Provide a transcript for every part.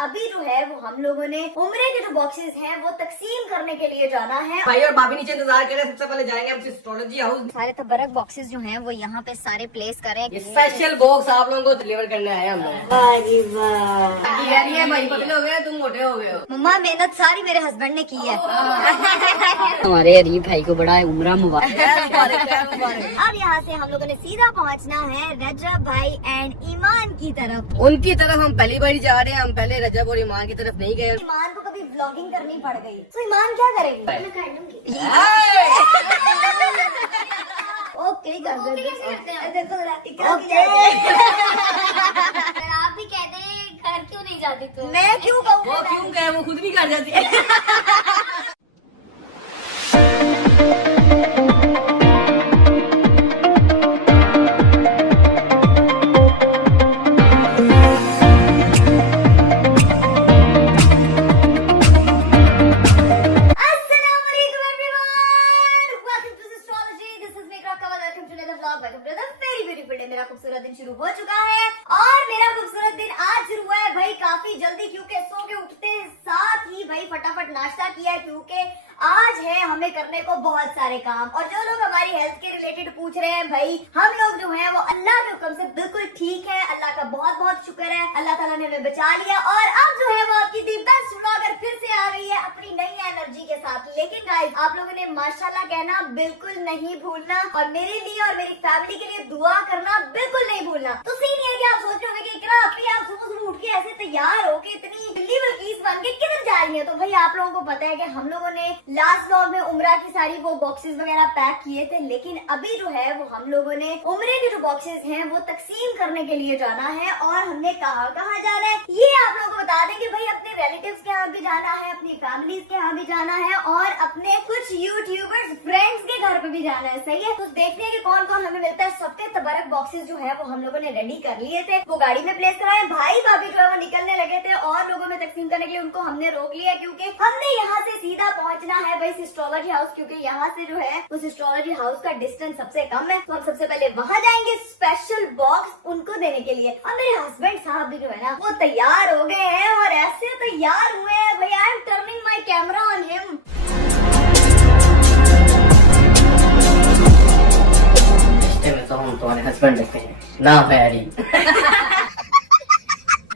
अभी जो है वो हम लोगों ने उम्रे के जो बॉक्सेस हैं वो तकसीम करने के लिए जाना है। भाई और भाभी नीचे इंतजार कर रहे हैं। सबसे पहले जाएंगे हम एस्ट्रोलॉजी हाउस। सारे तबरक बॉक्सेस जो हैं वो यहाँ पे सारे प्लेस करें। स्पेशल बॉक्स आप लोगों को डिलीवर करने आए हम लोग। भाई पतले हो गए, तुम मोटे हो गए हो। मम्मा मेहनत सारी मेरे हस्बैंड ने की है। हमारे अरीब भाई को बड़ा उम्रा मुबारक। अब यहाँ से हम लोगों ने सीधा पहुँचना है रजब भाई एंड ईमान की तरफ। उनकी तरफ हम पहली बार जा रहे हैं। हम पहले रजब और ईमान की तरफ नहीं गए। ईमान को कभी व्लॉगिंग करनी पड़ गई तो ईमान क्या करेगी? मैं कर दूंगी। ओके कर दे। आप भी कहते हैं घर क्यों नहीं जाती तू? मैं क्यों कहूँ? वो क्यों कहे, वो खुद भी कर जाती है। मेरा खूबसूरत दिन शुरू हो चुका है और मेरा खूबसूरत दिन आज शुरू हुआ है भाई काफी जल्दी, क्योंकि सो के उठते साथ ही भाई फटाफट नाश्ता किया है, क्योंकि आज है हमें करने को बहुत सारे काम। और जो लोग हमारी हेल्थ के रिलेटेड पूछ रहे हैं, भाई हम लोग जो है वो अल्लाह के हुक्म से बिल्कुल ठीक है। अल्लाह का बहुत बहुत शुक्र है, अल्लाह ताला ने हमें बचा लिया और अब जो है वो आपकी दी बेस्ट व्लॉगर फिर से आ रही है अपनी नई एनर्जी के साथ। लेकिन गाइस आप लोगों ने माशाल्लाह कहना बिल्कुल नहीं भूलना और मेरे लिए और मेरी फैमिली के लिए दुआ करना बिल्कुल नहीं भूलना। तो सीन ये है कि आप सोच रहे होंगे कि इकरा अपनी आप सुबह सुबह उठ के ऐसे तैयार हो के इतनी दिल्ली बल्कीस बन के किधर जा रही है? तो भाई आप लोगों को पता है कि हम लोगों ने लास्ट व्लॉग में उम्रा की सारी वो बॉक्सेस वगैरह पैक किए थे, लेकिन अभी जो है वो हम लोगों ने उम्रे के जो बॉक्सेस हैं वो तकसीम करने के लिए जाना है। और हमने कहाँ जाना है ये आप लोगों को बता दें कि भाई अपने रिलेटिव्स के यहाँ भी जाना है, अपनी फैमिलीज के यहाँ भी जाना है और अपने कुछ यूट्यूबर्स फ्रेंड्स के घर पे भी जाना है। सही है, तो देखते हैं कि कौन कौन हमें मिलता है। सबके तबरक बॉक्सेस जो है वो हम लोगों ने रेडी कर लिए थे, वो गाड़ी में प्लेस कराए। भाई भाभी जो है वो निकलने लगे थे और लोगों में तकसीम करने के लिए उनको हमने रोक लिया, क्योंकि हमने यहाँ से सीधा पहुँचना है भाई एस्ट्रोलॉजी हाउस, क्योंकि यहाँ से जो है उस एस्ट्रोलॉजी हाउस का डिस्टेंस सबसे कम है। तो हम सबसे पहले वहाँ जाएंगे स्पेशल बॉक्स उनको देने के लिए। और मेरे हस्बैंड साहब भी जो है ना वो तैयार हो गए हैं और ऐसे तैयार हुए हैं भाई, I am turning my camera on him. तो हम तुम्हारे हस्बैंड लगते हैं ना पैरी।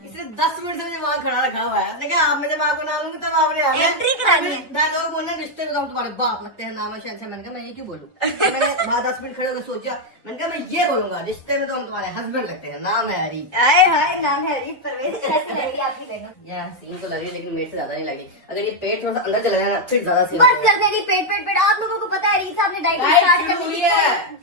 इसने 10 मिनट से मुझे वहाँ खड़ा रखा हुआ है। देखा आपने जब आपको नाम लूंगी तब आपने एंट्री करानी है। लोग बोलने रिश्ते में हम तुम्हारे बाप लगते हैं, नाम है शहंशाह। मैंने कहा मैं ये क्यों बोलूं? मैंने वहाँ 10 मिनट खड़े होकर सोचा, मैंने कहा मैं ये बोलूंगा रिश्ते में तो हम तुम्हारे हस्बैंड लगते हैं, नाम है हरी। हाय हाय नाम है अरीफ परवेज। कैसी लग रही है आपकी बेगम? यार सीन तो लगी लेकिन मेरे से ज्यादा नहीं लगी। अगर ये पेट थोड़ा सा अंदर चला जाए ना फिर ज्यादा सीन। बस कर देगी पेट पेट पेट। आप लोगों को पता है अरीफ साहब ने डाइटिंग स्टार्ट कर दी है।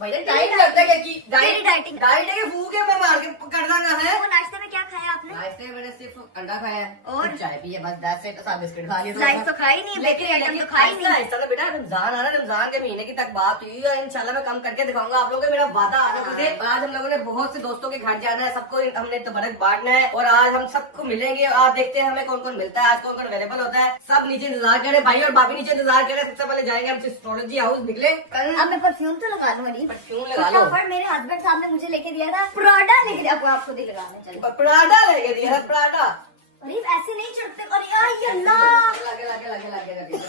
भैया डाइट करता है कि डाइटिंग डाइट है कि फूके में मार के कर देना है। वो नाश्ते में क्या खाया आपने? नाश्ते में मैंने सिर्फ अंडा खाया है और चाय पी है बस। 10 से 7 बिस्किट खा लिए। स्लाइस तो खाई नहीं, बेकरी आइटम तो खाई नहीं। ऐसा तो बेटा रमजान आ रहा है, रमजान के महीने की तक बात हुई है। इंशाल्लाह मैं कम करके दिखाऊंगा आप लोगों को। मेरा वादा आज हम लोगों ने बहुत से दोस्तों के घर जाना है, सबको हमने तबरक बांटना है और आज हम सबको मिलेंगे। आज देखते हैं हमें कौन कौन मिलता है, आज कौन कौन अवेलेबल होता है। सब नीचे इंतजार करे, भाई और भाभी नीचे इंतजार करे। सबसे पहले जाएंगे हम एस्ट्रोलॉजी हाउस। निकले अब मैं परफ्यूम तो लगा दूं अरीफ। परफ्यूम लगा लो। फटाफट मेरे हस्बैंड साहब ने मुझे लेके दिया था प्राडा, लेके दिया आपको खुद ही लगाना। चलो पराठा लेके दिया है, पराठा। अरीफ ऐसे नहीं चढ़ते। अरे अल्लाह, लगे।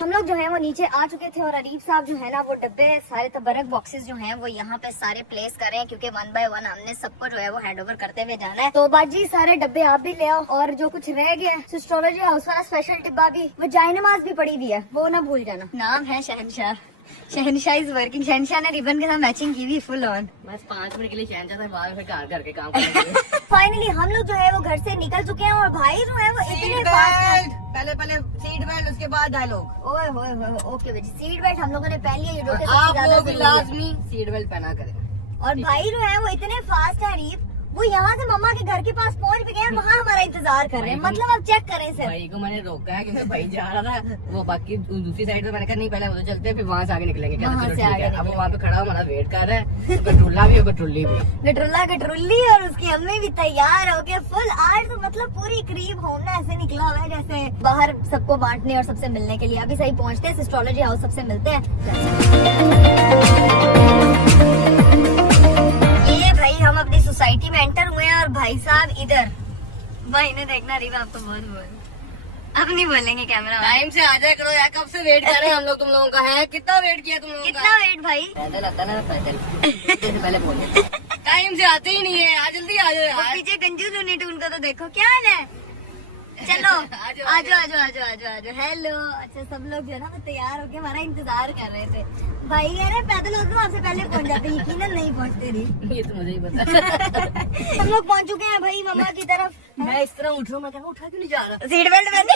हम लोग जो है वो नीचे आ चुके थे और अरीफ साहब जो है ना वो डब्बे सारे तबरक बॉक्सेस जो हैं वो यहाँ पे सारे प्लेस कर रहे हैं, क्योंकि 1 बाय 1 हमने सबको जो है वो हैंड ओवर करते हुए जाना है। तो बाजी सारे डब्बे आप भी ले आओ और जो कुछ रह गया एस्ट्रोलॉजी हाउस वाला स्पेशल डिब्बा भी, वो जायनमाज भी पड़ी हुई है, वो ना भूल जाना। नाम है शहनशाह। शहनशाह इज वर्किंग। शहनशाह ने रिबन के साथ मैचिंग की हुई फुल ऑन। बस 5 मिनट के लिए शहनशाह से बाद में घर के काम करेंगे। फाइनली हम लोग जो है वो घर से निकल चुके हैं और भाई जो है वो इतने फास्ट। पहले सीट बेल्ट उसके बाद डायलॉग। ओए होए होए, ओके बेटी सीट बेल्ट हम लोगों ने पहन लिया। ये लोग आप लोग लाजमी सीट बेल्ट पहना करें। और भाई जो है वो इतने फास्ट है अरीफ, वो यहाँ से मम्मा के घर के पास पहुँच भी गए और वहाँ हमारा इंतजार कर रहे हैं। मतलब आप चेक करें सर। भाई को मैंने रोका है क्योंकि भाई जा रहा था वो बाकी दूसरी साइड पे। मैंने कहा नहीं पहले उधर चलते हैं फिर वहाँ से आगे निकलेंगे। वहाँ से आगे अब वो वहाँ पे खड़ा हमारा वेट कर रहा है। गटरुल्ला भी और गटरुल्ली भी। गटरुल्ला गटरुल्ली और उसकी अम्मी भी तैयार हो गए फुल। आज तो मतलब पूरी करीब होना ऐसे निकला हुआ है जैसे बाहर सबको बांटने और सबसे मिलने के लिए। अभी सही पहुँचते हैं एस्ट्रोलॉजी हाउस, सबसे मिलते हैं। ये भाई हम अपनी सोसाइटी में एंटर हुए हैं और भाई साहब इधर, भाई ने देखना रही आपको बहुत बोल, अब नहीं बोलेंगे कैमरा। टाइम से आ जाए करो यार, कब से वेट कर रहे हैं हम लोग तुम लोगों का। है कितना वेट किया तुम लोगों का? कितना वेट भाई? पैदल आता ना पैदल से पहले बोले टाइम से आते ही नहीं है, आज जल्दी आ जाओ वो यार। पीछे गंजू यूनिट उनका तो देखो क्या हाल है। चलो आजो, आजो आजो आजो आजो आजो। हेलो। अच्छा सब लोग जो है ना वो तैयार होके हमारा इंतजार कर रहे थे। भाई कह रहे पैदल होते तो आपसे पहले पहुंच जाते, यकीनन नहीं पहुंचते रही। ये तो मुझे ही पता। हम लोग पहुंच चुके हैं भाई मम्मा की तरफ। मैं इस तरह उठ रहा हूँ, मैं कहूँ उठा क्यों नहीं जा रहा? सीट बेल्ट पहनी।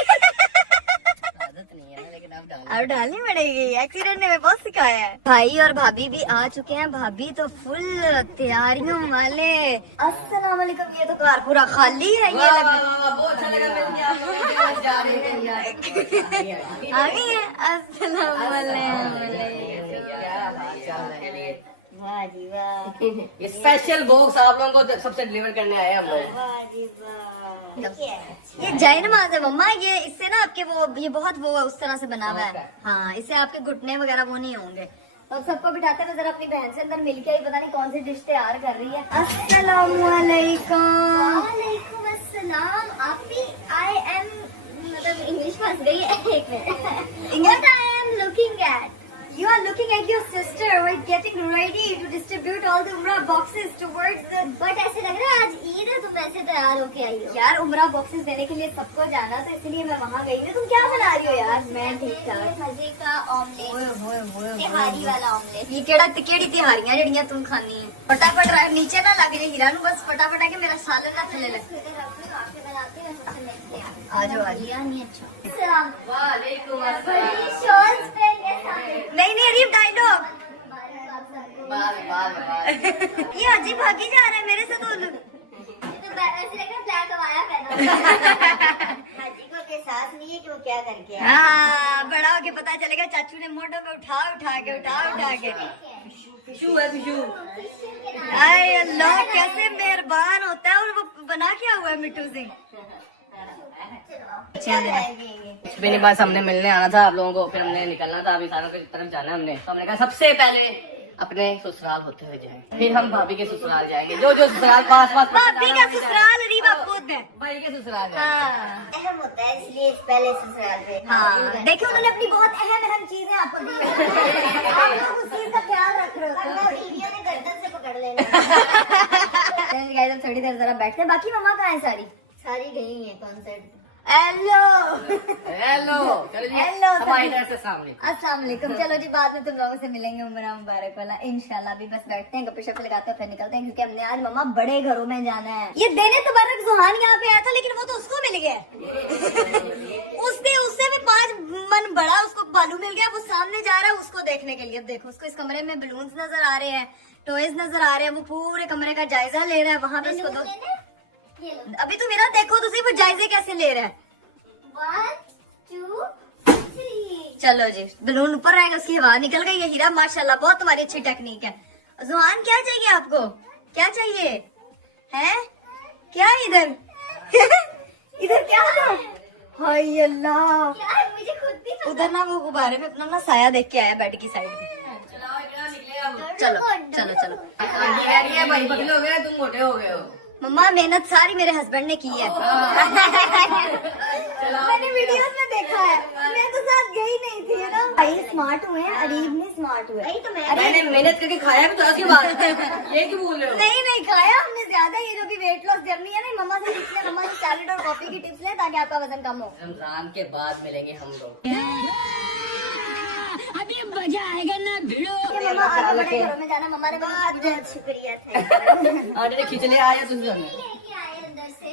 आदत नहीं है ना, लेकिन अब डाल अब डालनी पड़ेगी, एक्सीडेंट ने बहुत सिखाया है। भाई और भाभी भी आ चुके हैं, भाभी तो फुल तैयारियों वाले। अस्सलाम वालेकुम। ये तो कार पूरा खाली है, ये लग बहुत अच्छा लगा मिलके आप लोग जा रहे हैं यार। आ गई है। अस्सलाम वालेकुम। वाह जी वाह। ये स्पेशल बॉक्स आप लोगों को सबसे डिलीवर करने आए हम लोग। वाह जी वाह। ये जय नमाज है मम्मा, ये इससे ना आपके वो ये बहुत वो है, उस तरह से बना हुआ है। हाँ, इससे आपके घुटने वगैरह वो नहीं होंगे। तो सबको बिठाते हुए जरा अपनी बहन से अंदर मिल के आई, पता नहीं कौन सी डिश तैयार कर रही है। अस्सलामुअलैकुम। वालेकुम अस्सलाम। आप भी आई एम मतलब इंग्लिश फंस गई है एक minute. What I am looking at? You are looking at your sister who is getting ready to distribute all the umrah boxes towards the. But ऐसे लग रहा है आज ईद है, तुम ऐसे तैयार होके आई हो। यार उमरा बॉक्सेस देने के लिए सबको जाना, तो इसलिए मैं वहाँ गई हूँ। तुम क्या बना रही हो यार? मैं ठीक ठाक। मजे का ऑमलेट, तिहारी वाला ऑमलेट। ये केड़ी तिहारियां जड़ियां तुम खानी है? फटाफट नीचे ना लग जाए हीरा नू, बस फटाफट आके मेरा सालन ना थले लग। आजो आजो। नहीं अच्छा। वालेकुम बड़ी शॉर्ट्स पहन के साथ। नहीं अरीब डायलॉग। अस्सलाम। ये अजीब भागी जा रहा है मेरे से तो। तो ऐसे लग रहा है ब्लैक अबाया पहना। हाजी को के साथ नहीं है कि वो क्या करके। हाँ, बड़ा होके पता चलेगा। चाचू ने मोटो पे उठा के। फिशू है फिशू। आए अल्लाह, कैसे मेहरबान होता है। और वो बना क्या हुआ है मिट्टू सिंह? कुछ भी नहीं, बस हमने मिलने आना था आप लोगों को, फिर हमने निकलना था, अभी सारों की तरफ जाना है हमने। तो हमने कहा सबसे पहले अपने ससुराल होते हुए जाएं, फिर हम भाभी के ससुराल जाएंगे। जो ससुराल पास भाभी का ससुराल रीवा खुद है। भाई के ससुराल जाएंगे। हाँ अहम होता है इसलिए पहले ससुराल पे। हाँ, देखिए उन्होंने अपनी बहुत अहम चीजें आपको दी हैं। आप लोग उस चीज का ख्याल रख रहे वरना हो। बीवियों ने गर्दन से पकड़ लेना। थोड़ी देर जरा बैठते हैं। बाकी मम्मा कहाँ है सारी? सारी गई है कॉन्सर्ट। हेलो हेलो चलो जी, हेलो हमारी तरफ से सामने। अस्सलाम वालेकुम। चलो जी, बाद में तुम लोगों से मिलेंगे उम्र मुबारक वाला इंशाल्लाह। अभी बस बैठते हैं, गप्पे शप्पे लगाते हैं, फिर निकलते हैं, क्योंकि हमने आज मम्मा बड़े घरों में जाना है। ये देने तबर्रक जुहान यहाँ पे आया था, लेकिन वो तो उसको मिल गया। उससे भी 5 मन बड़ा उसको बालू मिल गया। वो सामने जा रहा है उसको देखने के लिए। अब देखो उसको इस कमरे में बलून्स नजर आ रहे हैं, टॉयज नजर आ रहे हैं। वो पूरे कमरे का जायजा ले रहा है। वहाँ पे उसको अभी तो मेरा देखो तो सिर्फ जायजे कैसे ले रहा है। 1 2 3। चलो जी, बलून ऊपर रहेगा, उसकी हवा निकल गई है। हीरा माशाल्लाह बहुत तुम्हारी अच्छी टेक्निक है। जुहान क्या चाहिए आपको? क्या चाहिए है? क्या इधर? इधर क्या है? हाय अल्लाह, यार मुझे खुद भी उधर ना वो गुब्बारे में अपना ना साया देख के आया बेड की साइड में। चलो चलो चलो। भाई पतले हो गए, तुम मोटे हो गए हो। मम्मा मेहनत सारी मेरे हस्बैंड ने की है। मैंने वीडियोस में देखा है, मैं तो साथ गई नहीं थी, है ना। भाई स्मार्ट हुए हैं, अरीब ने स्मार्ट हुए। नहीं तो मैं मैंने मेहनत करके खाया भी तो उसके बाद ये क्यों बोल रहे हो? नहीं खाया हमने ज्यादा। ये जो भी वेट लॉस जर्नी है ना, मम्मा से टिप्स ले, मम्मा से सैलेड और कॉफी की टिप्स ले, ताकि आपका वजन कम हो। रमजान के बाद मिलेंगे हम लोग। अभी मजा आएगा ना भिड़ो। ये मम्मा आगे बड़े घरों में जाना, मम्मा ने बहुत बहुत शुक्रिया था। आटे खिंचले आया तुझे लेके आए अंदर से।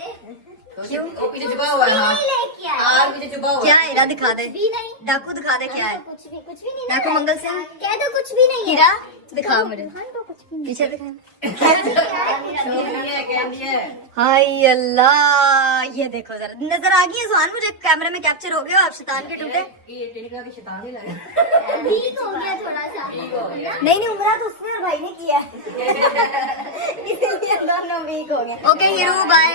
क्यों? वो पीछे छुपा हुआ है हाथ। लेके आए। हाथ पीछे छुपा हुआ क्या है। हीरा दिखा दे, भी नहीं। डाकू दिखा दे क्या है। कुछ भी नहीं। डाकू मंगल सिंह कह दो कुछ भी नहीं है। हीरा दिखा मुझे, तो कुछ भी पीछे दिखा। नहीं है, कैंडी है। हाय अल्लाह, ये देखो जरा नजर आ गई है जुहान, मुझे कैमरे में कैप्चर हो गया। आप शैतान के टूटे। ये टेलीग्राफ की शैतान ही लगा। वीक हो गया थोड़ा सा। नहीं उम्रा तो उसने और भाई ने किया, इसलिए दोनों वीक हो गए। ओके हीरू बाय।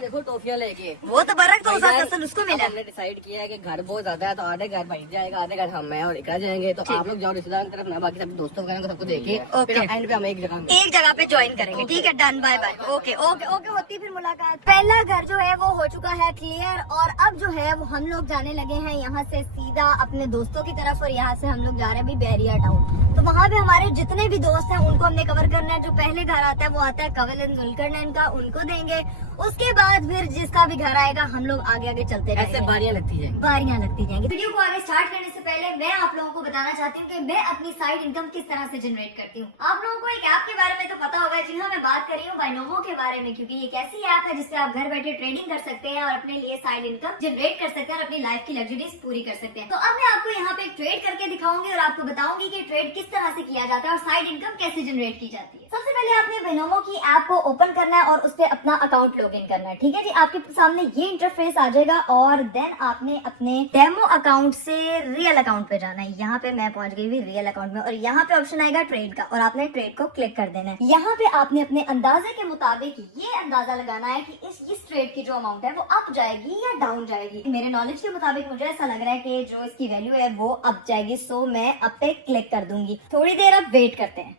देखो टॉफियां लेके। वो तो बरक तो असल उसको अब मिला। हमने डिसाइड किया है कि घर बहुत ज्यादा है, तो आधे घर भाई जाएगा, आधे घर हम मैं और इकरा जाएंगे। तो आप लोग जाओ रिश्तेदार की तरफ, मैं बाकी सब दोस्तों वगैरह को सबको देखे, ओके। फिर एंड पे हम एक जगह पे ज्वाइन करेंगे, ठीक है, done, bye bye, okay okay okay, होती फिर मुलाकात। पहला घर जो है वो हो चुका है क्लियर, और अब जो है वो हम लोग जाने लगे हैं यहाँ से सीधा अपने दोस्तों की तरफ, और यहाँ से हम लोग जा रहे हैं अभी बैरिया टाउन। तो वहाँ पे हमारे जितने भी दोस्त हैं उनको हमने कवर करना है। जो पहले घर आता है वो आता है कवल जुल्करनैन का, उनको देंगे। उसके बाद फिर जिसका भी घर आएगा हम लोग आगे आगे चलते ऐसे रहेंगे, बारियां लगती जाएंगी। बारियां लगती जाएंगी। वीडियो को आगे स्टार्ट करने से पहले मैं आप लोगों को बताना चाहती हूँ कि मैं अपनी साइड इनकम किस तरह से जनरेट करती हूँ। आप लोगों को एक ऐप के बारे में तो पता होगा, जी हाँ, मैं बात कर रही हूँ बाइनोमो के बारे में, क्योंकि ये एक ऐसी ऐप है जिससे आप घर बैठे ट्रेडिंग कर सकते हैं और अपने लिए साइड इनकम जनरेट कर सकते हैं और अपनी लाइफ की लग्जरीज पूरी कर सकते हैं। तो अब मैं आपको यहाँ पे एक ट्रेड करके दिखाऊंगी और आपको बताऊंगी कि ट्रेड किस तरह से किया जाता है और साइड इनकम कैसे जनरेट की जाती है। सबसे पहले आपने बाइनोमो की ऐप को ओपन करना है और उस पर अपना अकाउंट लॉग इन करना है, ठीक है जी। आपके सामने ये इंटरफेस आ जाएगा और देन आपने अपने डेमो अकाउंट से रियल अकाउंट पे जाना है। यहाँ पे मैं पहुंच गई हुई रियल अकाउंट में, और यहाँ पे ऑप्शन आएगा ट्रेड का, और आपने ट्रेड को क्लिक कर देना है। यहाँ पे आपने अपने अंदाजे के मुताबिक ये अंदाजा लगाना है कि इस ट्रेड की जो अमाउंट है वो अप जाएगी या डाउन जाएगी। मेरे नॉलेज के मुताबिक मुझे ऐसा लग रहा है कि जो इसकी वैल्यू है वो अप जाएगी, सो मैं अप पे क्लिक कर दूंगी। थोड़ी देर अब वेट करते हैं।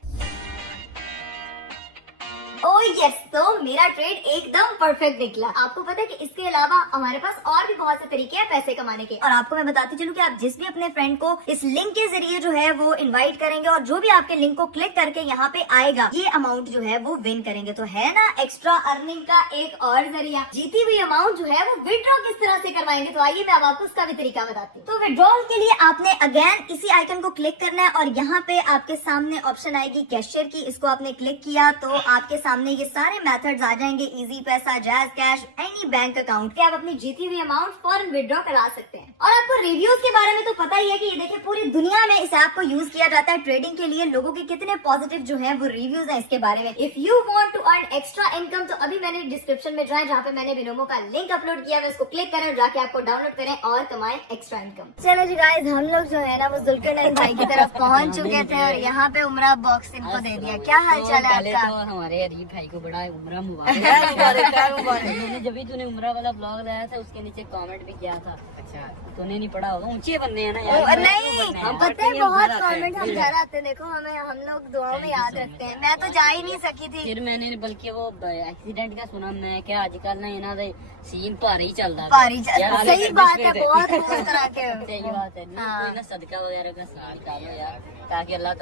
ओह यस, तो मेरा ट्रेड एकदम परफेक्ट निकला। आपको पता है कि इसके अलावा हमारे पास और भी बहुत से तरीके हैं पैसे कमाने के, और आपको मैं बताती चलूं कि आप जिस भी अपने फ्रेंड को इस लिंक के जरिए जो है वो इनवाइट करेंगे और जो भी आपके लिंक को क्लिक करके यहाँ पे आएगा, ये अमाउंट जो है वो विन करेंगे। तो है ना एक्स्ट्रा अर्निंग का एक और जरिया। जीती हुई अमाउंट जो है वो विड्रॉ किस तरह से करवाएंगे, तो आइए मैं अब आपको उसका भी तरीका बताती हूँ। तो विड्रॉल के लिए आपने अगेन इसी आइकन को क्लिक करना है और यहाँ पे आपके सामने ऑप्शन आएगी कैशियर की। इसको आपने क्लिक किया तो आपके सामने ये सारे मेथड्स आ जाएंगे, इजी पैसा, jazz cash, any bank account के। आप अपनी जीती हुई अमाउंट फौरन विड्रॉ करा सकते हैं। और आपको रिव्यूज के बारे में तो पता ही है कि ये देखिए पूरी दुनिया में इस ऐप को यूज किया जाता है ट्रेडिंग के लिए। लोगों के कितने पॉजिटिव जो है वो रिव्यूज है इसके बारे में। If you want to earn extra income तो अभी मैंने डिस्क्रिप्शन में जाए जहाँ पे मैंने बिनोमो का लिंक अपलोड किया है, उसको क्लिक करें, जाके आपको डाउनलोड करें और कमाएं एक्स्ट्रा इनकम। चलो जी गाइस, हम लोग जो है ना वो जुल्करनैन भाई की तरफ पहुंच चुके थे और यहाँ पे उमरा बॉक्स इनको दे दिया। क्या हाल चाल है पहले आपका? तो हमारे अरीब भाई को बड़ा उम्रा मैंने जब भी तूने उम्रा वाला ब्लॉग लाया था उसके नीचे कमेंट भी किया था। अच्छा, तूने नहीं पढ़ा होगा, ऊंचे बंदे हैं ना यार। नहीं, पता है बहुत कमेंट हम घर आते, देखो हमें, हम लोग दुआओं में याद रखते हैं। मैं तो जा ही नहीं सकी थी। फिर मैंने बल्कि वो एक्सीडेंट का सुना, मैं क्या आजकल ना इन्हों दे सीन भारी ही चलता है। सही बात है, बहुत उस तरह के। सही बात है। कोई ना सदका वगैरह का साथ निकालो यार, ताकि अल्लाह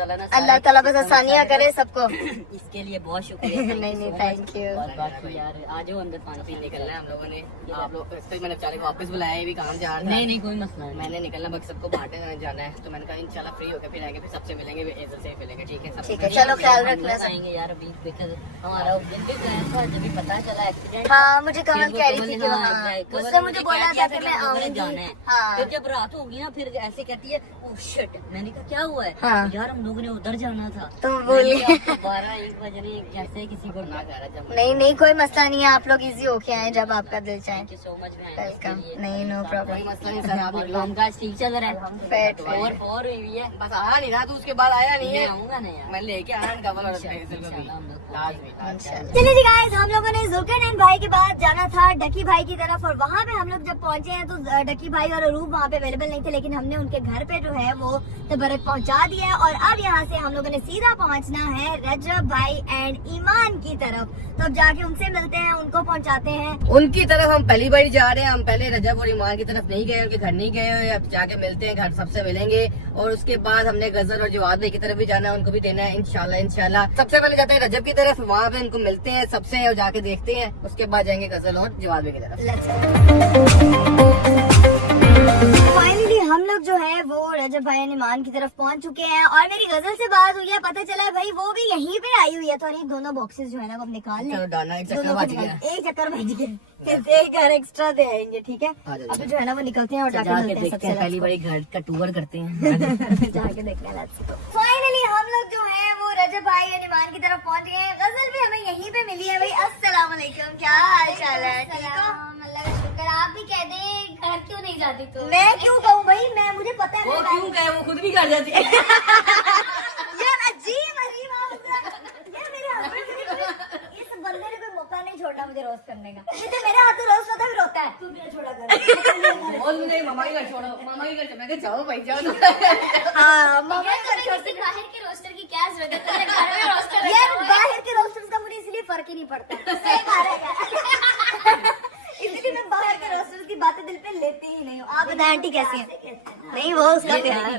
ताला बस आसानियाँ करे सबको। इसके लिए बहुत शुक्रिया। नहीं थैंक यू। यार आज अंदर पानी निकलना है हम लोगों ने। आप लोग मैंने बेचारे को वापस बुलाया, ये भी काम जा रहा है। नहीं कोई मसला नहीं। मैंने निकलना, बाकी सबको बांटे जाना है, तो मैंने कहा इंशाल्लाह फ्री होकर फिर आएंगे, फिर सबसे मिलेंगे, एजल से मिलेंगे, ठीक है? ठीक है, चलो ख्याल रखना। आएंगे यार अभी, हमारा जब भी पता चला एक्सीडेंट। हाँ, मुझे कमल कह रही थी कि उसने मुझे बोला था कि मैं आऊंगी। जाना है। हाँ। तो जब रात होगी ना फिर ऐसे कहती है ओह शिट, मैंने कहा क्या हुआ है? हाँ। यार हम लोगों ने उधर जाना था। तो बोलिए। 12-1 बजे कैसे किसी को ना जा रहा। नहीं कोई मसला नहीं है, आप लोग इजी होके आए जब आपका दिल चाहे। Thank you so much. Welcome. नहीं, नो प्रॉब्लम। मसला नहीं सर, आप काम काज ठीक चल रहा है। फेट। 4 हुई है, बस आया नहीं रहा, तो उसके बाद आया नहीं है। आऊंगा ना यार, मैं लेके आया कमल और चलिए जी गाइस, हम लोगों ने जुल्करनैन भाई के बाद जाना था डकी भाई की तरफ, और वहाँ पे हम लोग जब पहुंचे हैं तो डकी भाई और अरूब वहाँ पे अवेलेबल नहीं थे, लेकिन हमने उनके घर पे जो है वो तबरक पहुंचा दिया है। और अब यहाँ से हम लोगों ने सीधा पहुंचना है रजब भाई एंड ईमान की तरफ। तो अब जाके उनसे मिलते हैं, उनको पहुंचाते हैं। उनकी तरफ हम पहली बार जा रहे हैं। हम पहले रजब और ईमान की तरफ नहीं गए, उनके घर नहीं गए हुए। अब जाके मिलते हैं, घर सबसे मिलेंगे, और उसके बाद हमने गजल और जवाद भाई की तरफ भी जाना है, उनको भी देना है इंशाल्लाह। सबसे पहले जाते हैं रजब की तरफ, वहाँ पे इनको मिलते हैं सबसे और जाके देखते हैं, उसके बाद जाएंगे गजल और जवाद भाई की तरफ। फाइनली हम लोग जो है वो रजब भाई एंड ईमान की तरफ पहुंच चुके हैं, और मेरी गजल से बात हुई है, पता चला भाई वो भी यहीं पे आई हुई है। तो ये दोनों बॉक्सेस जो है ना वो निकाल लें। चलो डालना, एक चक्कर दोनों को बच निकाल- गया। एक चक्कर बच गया, एक घर एक्स्ट्रा दे आएंगे, ठीक है? अब जो है ना वो निकलते हैं और जाके मिलते हैं सबसे। पहली बारी घर का टूर करते हैं। जाके देखते हैं। फाइनली हम लोग जो है वो रजब भाई और ईमान की तरफ पहुंच गए हैं। गजल भी हमें यहीं पे मिली है। भाई अस्सलाम वालेकुम, क्या हाल चाल है? ठीक हो? अल्लाह का शुक्र। आप भी कह दे घर क्यों नहीं जाती तो? मैं क्यों कहूँ भाई, मैं मुझे पता है वो क्यों गए, वो खुद भी कर जाती है। यार अजीब यार मेरे हस्बैंड इस बंदे ने कोई मौका नहीं छोड़ना मुझे रोस्ट करने का। जिसे मेरे हाथों रोस्ट होता है फिर रोता है, तू मेरा छोड़ा कर। बोल मुझे मामा की घर छोड़ो, मामा की घर। मैं कहा जाओ भाई जाओ। हाँ मामा यार, तुम्हें किसी बाहर के रोस्टर की क्या जरूरत है? तुमने घर में रोस्टर यार रखा हुआ है। बाहर के रोस्टर्स का मुझे इसलिए फर्क ही नहीं पड़ता, सही बात है। इसलिए मैं बाहर के रोस्टर्स की बातें दिल पे लेती ही नहीं हूँ। आप बताएं आंटी कैसी है? नहीं वो उसका प्यार।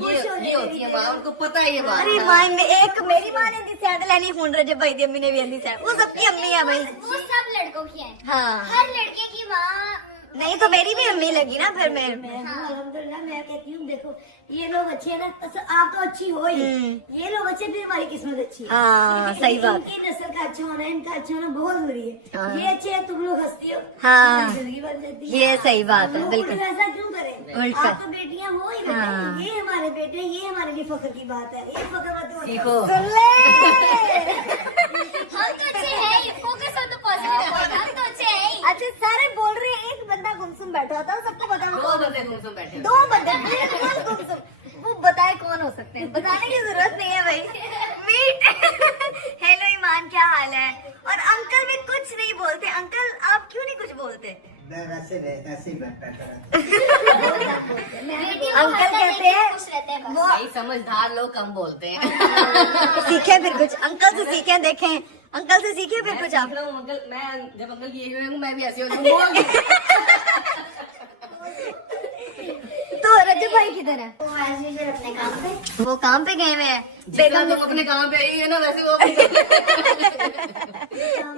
ये होती है माँ, उनको पता है ये बात। अरे माँ एक मेरी माँ ने दी सैंडल लेनी फोन रहे भाई दी अम्मी ने भी अंदी सैंडल, वो सबकी अम्मी है भाई। वो सब लड़कों की है। हाँ हर लड़के की माँ। नहीं तो मेरी भी अम्मी लगी ना फिर मैं। अल्हम्दुलिल्लाह मैं कहती हूँ देखो ये लोग अच्छे हैं ना, तो आप तो अच्छी हो ही, ये लोग अच्छे फिर हमारी किस्मत अच्छी है। हाँ सही बात। इनकी नस्ल का अच्छा होना, इनका अच्छा होना बहुत जरूरी है। हाँ। ये अच्छे हैं, तुम लोग हंसती हो, हाँ। तुम्हारी जिंदगी बन जाती है। ये सही बात हम है लोग बिल्कुल। उल्टा ऐसा क्यों करें? उल्टा। आप तो बेटियां हो ही बेटा, हाँ। ये हमारे बेटे, ये हमारे लिए फख्र की बात है। ये फख्र मत दो। सीखो। सुन ले हम तो अच्छे हैं ही। Focus on the positive point. हम तो अच्छे हैं ही। अच्छा सारे बोल रहे हैं, एक बंदा गुमसुम बैठा होता है, सबको पता है वो दो कौन बंदे तुमसे बैठे। दो बंदे बिल्कुल गुमसुम। वो बताए कौन हो सकते हैं, बताने की जरूरत नहीं है भाई। मीट हेलो ईमान क्या हाल है? और अंकल भी कुछ नहीं बोलते। अंकल आप क्यों नहीं कुछ बोलते? वैसे ही बैठा बेटी को अंकल हंसते कहते देख के हैं खुश रहते हैं बस। वो भाई समझदार लोग कम बोलते हैं। सीखे फिर कुछ, अंकल से सीखे, देखें अंकल से सीखे फिर कुछ आप। अंकल मैं जब अंकल की एज में हूँ मैं भी ऐसी हो जाऊँ। तो रजब भाई किधर है? वो as usual अपने काम पे। वो काम पे गए हुए हैं। जितना तुम अपने काम पे आई है ना वैसे वो काम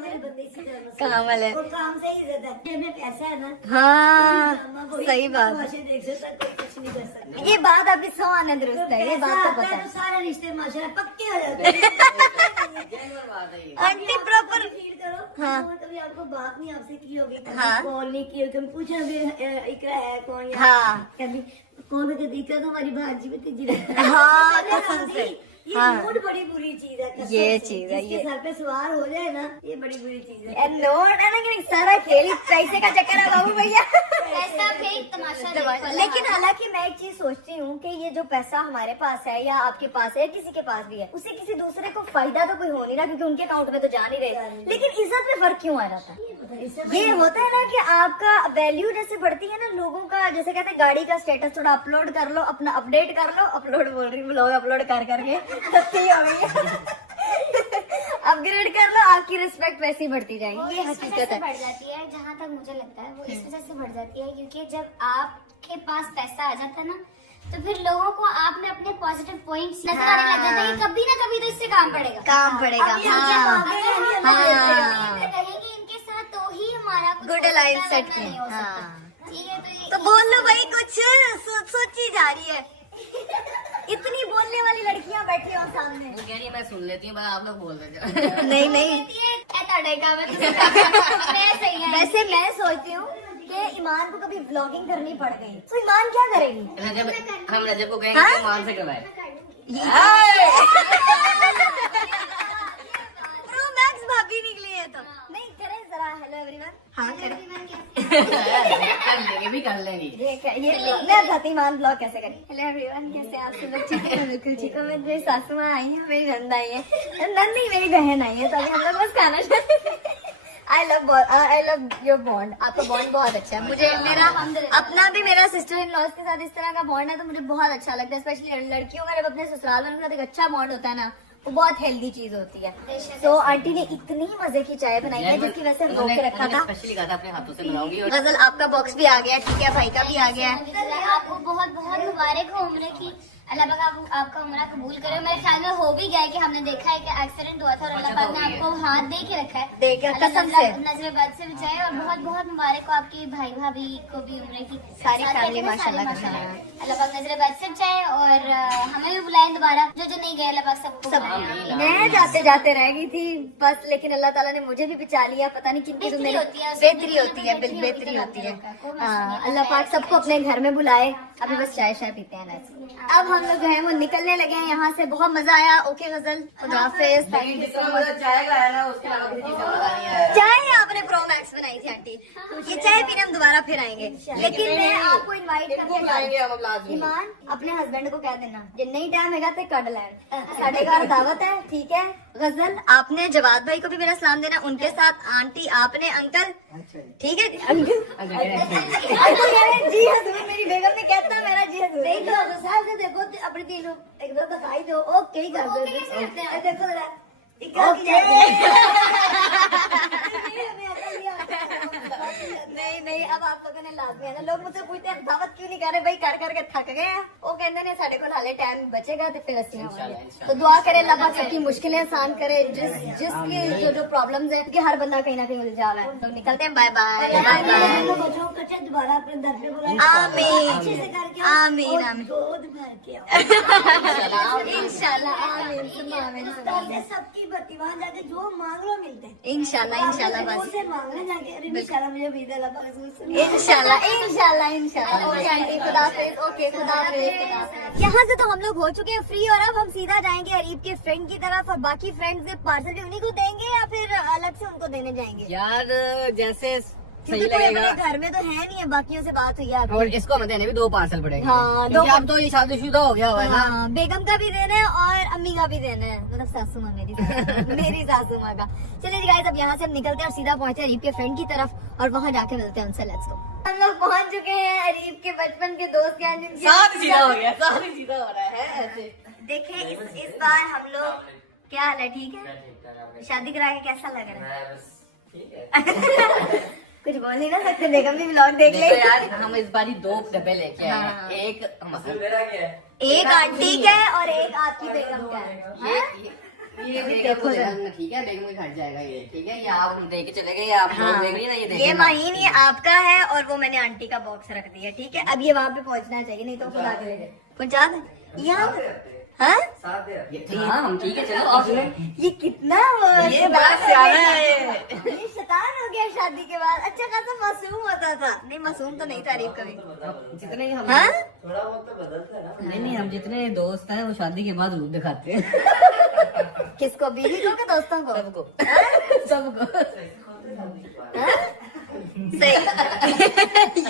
है बंदे इसी तरह मसला। काम वाले। वो काम से ही इज्जत है। जेब में पैसा है ना, हाँ मामा कोई सही बात। तमाशे देख सकता, कोई कुछ नहीं कर सकता। ये बात आपकी 100 आने दुरुस्त है, ये बात तो पता पैसा आता है। तो सारे रिश्ते माशाल्लाह पक्के हो जाते हैं। आंटी प्रॉपर फील करो। हाँ। कभी आपको बात नहीं आपसे की होगी, हाँ। कॉल नहीं की होगी, कभी पूछा भी इकरा है कौन या हाँ। कभी कॉल करके इकरा तो हमारी भाजी में तेजी रहता है। हाँ कसम से। ये हाँ। मूड बड़ी बुरी चीज है कसम ये से। चीज है, जिसके ये। सर पे सवार हो जाए ना, ये बड़ी बुरी चीज है। नोट है ना कि सारा खेल पैसे का चक्कर है बाबू भैया। पैसा फेंक तमाशा देखो। लेकिन हालांकि मैं एक चीज सोचती हूँ कि ये जो पैसा हमारे पास है या आपके पास है या किसी के पास भी है, उससे किसी दूसरे को फायदा तो कोई हो नहीं रहा, क्योंकि उनके अकाउंट में तो जा नहीं रहे। लेकिन इज्जत में फर्क क्यों आ जाता है? ये होता है ना कि आपका वैल्यू जैसे बढ़ती है ना, लोगों का जैसे कहते हैं गाड़ी का स्टेटस थोड़ा अपलोड कर लो, अपना अपडेट कर लो, अपलोड बोल रही हूँ ब्लॉग अपलोड कर करके सच्ची हो गई अपग्रेड कर लो, आपकी रिस्पेक्ट वैसी बढ़ती जाएगी। ये इस वजह हकीकत से है। बढ़ जाती है, जहाँ तक मुझे लगता है वो इस वजह से बढ़ जाती है क्योंकि जब आपके पास पैसा आ जाता है ना, तो फिर लोगों को आप में अपने पॉजिटिव पॉइंट्स नजर आने लग जाते हैं कि कभी ना कभी तो इससे काम पड़ेगा। काम पड़ेगा। अभी हाँ हमसे हाँ कहेंगे इनके साथ तो ही हमारा कुछ गुड हो लाइन सकता है, सेट वरना की। नहीं हो सकता। हाँ ठीक है, तो ये तो बोल लो भाई कुछ, सोची जा रही है। इतनी बोलने वाली लड़कियां बैठी हो सामने। वो कह रही है मैं सुन लेती हूँ, बस आप लोग बोल देते। नहीं नहीं, मैं सही है। वैसे मैं सोचती हूँ कि ईमान को कभी व्लॉगिंग करनी पड़ गई तो ईमान क्या करेगी? रजब हम रजब को कहेंगे हाँ? कि मान से करवाए। प्रो मैक्स भाभी निकली है तो नहीं करें जरा। Hello everyone. हाँ करें। कर लेंगे भी कर लेंगे। ये मैं बताती ईमान ब्लॉग कैसे करें। हेलो एवरीवन, कैसे आप सब लोग? ठीक है, बिल्कुल ठीक है। मेरी सासू माँ आई है, मेरी नंद आई है, नंद नहीं मेरी बहन आई है, तो अभी हम लोग बस खाना आई लव योर बॉन्ड। आपका बॉन्ड बहुत अच्छा है। मुझे मेरा अपना भी मेरा सिस्टर इन लॉज के साथ इस तरह का बॉन्ड है तो मुझे बहुत अच्छा लगता है। स्पेशली लड़कियों का जब अपने ससुराल वालों के साथ एक अच्छा बॉन्ड होता है ना, वो बहुत हेल्दी चीज होती है। तो आंटी ने इतनी मजे की चाय बनाई है जिसकी वजह से हम रोक के रखा था। स्पेशली कहा था अपने हाथों से बनाऊंगी। और गजल आपका बॉक्स भी आ गया, ठीक है, भाई का भी आ गया है। आपको बहुत बहुत मुबारक हो उम्र की। अल्लाह पाक आपका उम्र कबूल करे। मेरे ख्याल में हो भी गया है कि हमने देखा है कि एक्सीडेंट हुआ था और अल्लाह पाक ने आपको हाथ दे के रखा है। देखा अल्लाह कसम ताला से। नजर बद से बचाए और बहुत बहुत मुबारक हो आपकी भाई भाभी को भी उम्र की। सारी साथ फैमिली बैठे ना, सारे माशाल्लाह का माशाल्लाह। अल्लाह पाक नजर बद से बचाए और हमें भी बुलाएं दोबारा। जो नहीं गए अल्लाह पाक सबको सब बुलाए। मैं जाते जाते रह गई थी बस, लेकिन अल्लाह ताला ने मुझे भी बचा लिया। पता नहीं कितनी तो बेहतरी मेरी होती है, उसमें बेहतरी होती है, बेहतरी बेहतरी होती है। कोई मसला हाँ, नहीं है। अल्लाह पाक सबको अपने घर में बुलाए। अभी बस चाय शाय पीते हैं ना। अब हम लोग जो है वो निकलने लगे हैं यहाँ से। बहुत मजा आया। ओके गजल, खुदा हाफिज। लेकिन जितना मजा चाय का है ना उसके अलावा किसी चीज का मजा नहीं आया। चाय आपने प्रो मैक्स बनाई थी आंटी, ये चाय पीने हम दोबारा फिर आएंगे। लेकिन मैं आपको इनवाइट इनको करके बुलाएंगे हम लाजमी। ईमान अपने हस्बैंड को कह देना जे नहीं टाइम है तो कट लैंड साढ़े घर दावत है, ठीक है। गजल आपने जवाद भाई को भी मेरा सलाम देना, उनके साथ आंटी आपने, अंकल ठीक है। अंकल अंकल कह रहे जी हजूर, मेरी बेगम ने कहता मेरा जी हजूर। नहीं तो साहब से देखो अपने तीनों एक दो दिखाई दो। ओके ही कर दो। देखो जरा नहीं नहीं, अब आप लोगों ने लाजमी है ना। लोग मुझसे पूछते हैं दावत क्यों नहीं कर रहे भाई, कर करके थक गए हैं। वो कहते हैं साढ़े को हाले टाइम बचेगा तो फिर असली आवांगे। तो दुआ करे अल्लाह पाक सबकी मुश्किलें आसान करे, जिसकी जो प्रॉब्लम्स है, कि हर बंदा कहीं ना कहीं उलझा हुआ है। तो निकलते हैं, बाय बाय बाय बाय। बच्चों को कच्चा दोबारा अपने दर पे बुलाएं। आमीन अच्छे से करके आओ आमीन और आमीन गोद भर के आओ। इंशाल्लाह आमीन सुम्मा आमीन सुम्मा आमीन। ताकि सबकी बत्ती वहाँ जाके जो मांग लो मिलते हैं। इंशाल्लाह इंशाल्लाह बस मुझसे मांगने जाके अरे इंशाल्लाह मुझे उम्मीद है अल्लाह पाक से इंशाल्लाह इंशाल्लाह इंशाल्लाह। ओके आंटी खुदा हाफिज। ओके खुदा हाफिज। यहाँ से तो हम लोग हो चुके हैं फ्री और अब हम सीधा जाएंगे अरीब के फ्रेंड की तरफ। और बाकी फ्रेंड्स पार्सल भी उन्हीं को देंगे या फिर अलग से उनको देने जाएंगे? यार जैसे सही क्योंकि कोई लगेगा। अपने घर में तो है नहीं है, बाकियों से बात हुई है आपकी। और इसको हमें देने भी 2 पार्सल पड़ेंगे। हाँ, क्योंकि 2 अब तो ये शादीशुदा हो गया हुआ है ना। हाँ, बेगम का भी देना है और अम्मी का भी देना है, मतलब सासू माँ मेरी मेरी सासू माँ का। चलिए गाइस, अब यहाँ से हम निकलते हैं और सीधा पहुँचे अरीब के फ्रेंड की तरफ और वहाँ जाके मिलते हैं उनसे। Let's go. हम लोग पहुँच चुके हैं अरीब के बचपन के दोस्त के यहाँ, जिनकी साथ सीधा हो गया, साथ सीधा हो रहा है ऐसे। देखे इस बार हम लोग क्या हाल है, ठीक है? शादी करा के कैसा लग रहा है? कुछ बोल नहीं ना सकते, बेगम भी व्लॉग देख ले। देखो यार, हम इस बारी 2 डब्बे लेके आए हैं। हाँ। एक एक आंटी का है और एक आपकी बेगम का है। ये देखो बेगम को जरा। देना, ठीक है, बेगम के घर जाएगा ये, ठीक है। ये आप दे के चले गए, आप लोग देख रही ना, ये ये माहीन ये आपका है और वो मैंने आंटी का बॉक्स रख दिया, ठीक है। अब ये वहाँ पे पहुँचना चाहिए, नहीं तो खुदा के लिए पहुँचा दे यहाँ। हाँ हाँ हम ठीक है, चलो आप ये कितना ये बड़ा सियाना है। ये शैतान हो गया शादी के बाद। अच्छा खासा मासूम होता था। नहीं मासूम तो नहीं तारीफ कभी। जितने हम हाँ नहीं नहीं, हम जितने दोस्त हैं वो शादी के बाद रूप दिखाते हैं। किसको, बीवी को कि दोस्तों को? सबको सबको। सही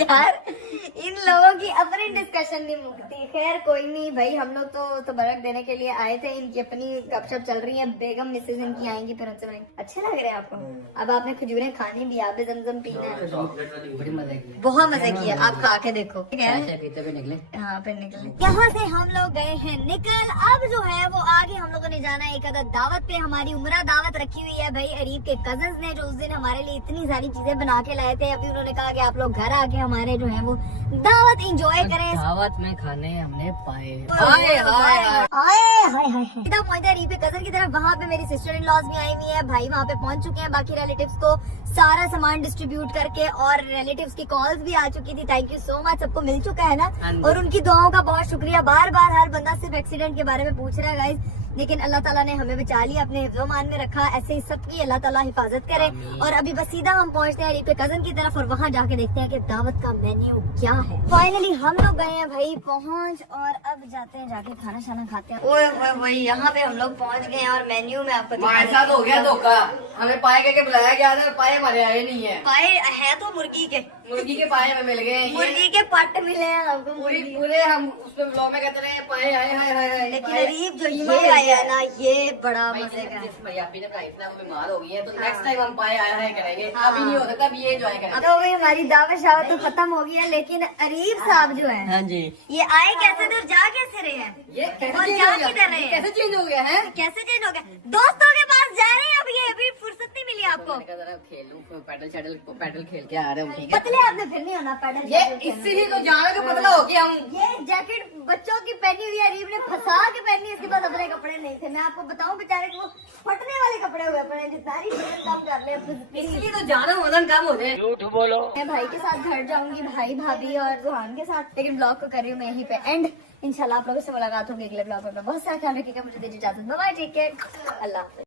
यार, इन लोगों की अपनी डिस्कशन नहीं मुकती। खैर कोई नहीं भाई, हम लोग तो तबरक देने के लिए आए थे। इनकी अपनी गपशप चल रही है। बेगम मिसेज इनकी आएंगी फिर उनसे मिलेंगे। अच्छे लग रहे हैं आपको? अब आपने खजूरें खानी भी, आप जमजम पीना है। बड़ी मजा की बहुत मजा किया, आप खा के देखो। चाय पीते हुए निकले। हाँ फिर निकले। यहाँ से हम लोग गए हैं निकल। अब जो है वो आगे हम लोगों ने जाना है एक अदद दावत पे। हमारी उम्रा दावत रखी हुई है भाई अरीब के कजन्स ने, जो उस दिन हमारे लिए इतनी सारी चीजें बना के लाए थे। अभी उन्होंने कहा कि आप लोग घर आके हमारे जो है वो दावत एंजॉय करें। दावत में खाने हमने पाए। सीधा पहुंचा अरीब के कजन की तरफ। वहाँ पे मेरी सिस्टर इन लॉज भी आई हुई है, भाई वहाँ पे पहुंच चुके हैं। बाकी रिलेटिव्स को सारा सामान डिस्ट्रीब्यूट करके, और रिलेटिव्स की कॉल्स भी आ चुकी थी। थैंक यू सो मच, सबको मिल चुका है ना। और उनकी दुआओं का बहुत शुक्रिया। बार बार हर बंदा सिर्फ एक्सीडेंट के बारे में पूछ रहा है गाइस, लेकिन अल्लाह ताला ने हमें बचा लिया, अपने हिफ्ज़-ओ-मान में रखा। ऐसे ही सबकी अल्लाह ताला हिफाजत करे। और अभी बस सीधा हम पहुंचते हैं अरीब के कजन की तरफ और वहाँ जाके देखते हैं कि दावत का मेन्यू क्या है। फाइनली हम लोग गए हैं भाई पहुंच, और अब जाते हैं जाके खाना शाना खाते हैं। ओए ओए ओए, यहाँ पे हम लोग पहुंच गए हैं और मेन्यू में आपको हमारे साथ हो गया धोखा। हमें पाए करके बुलाया गया था, पाए हमारे आए नहीं है। पाए है तो मुर्गी के, मुर्गी के पाए हमें मिल गए। मुर्गी के पट मिले हैं हमको। पूरे हम उसमें ब्लॉग में कहते रहे पाए आए हाय। लेकिन अरीब जो ये आया है ना, ये बड़ा मजे का है। भैया ने कहा इतना बीमार हो गई है, तो नेक्स्ट टाइम हम पाए आया है करेंगे। अभी नहीं हो सकता, अभी ये एंजॉय करेंगे। तो भाई हमारी दावत शावत तो खत्म हो गई है, लेकिन अरीब साहब जो है, हाँ जी, ये आए कैसे थे और जा कैसे रहे हैं? ये और जा किधर रहे हैं? कैसे चेंज हो गया है? कैसे चेंज हो गया? दोस्तों के पास जा रहे हैं अब, ये अभी फुर्सत नहीं मिली आपको। मैंने कहा जरा खेलूं, पैडल खेल के आ रहे हूँ, ठीक है। पतले आपने फिर नहीं होना पैडल। ये इससे ही तो जाना कि पतला हो गया हूँ। ये जैकेट बच्चों की पहनी हुई है, अरीब ने फंसा के पहनी। इसके पास अपने कपड़े नहीं थे। मैं आपको बताऊं, बेचारे को फटने वाले कपड़े हुए पड़े। जितना कम कर ले, इसलिए तो जाना वजन कम हो जाए। झूठ बोलो। मैं भाई के साथ घर जाऊंगी, भाई भाभी और रुहान के साथ। लेकिन ब्लॉग को कर रही हूँ मैं यहीं पे एंड। इंशाल्लाह आप लोगों से मुलाकात होगी अगले ब्लॉग में। बहुत सारा ख्याल रखिएगा, मुझे दीजिए इजाजत। बाय बाय, टेक केयर, अल्लाह।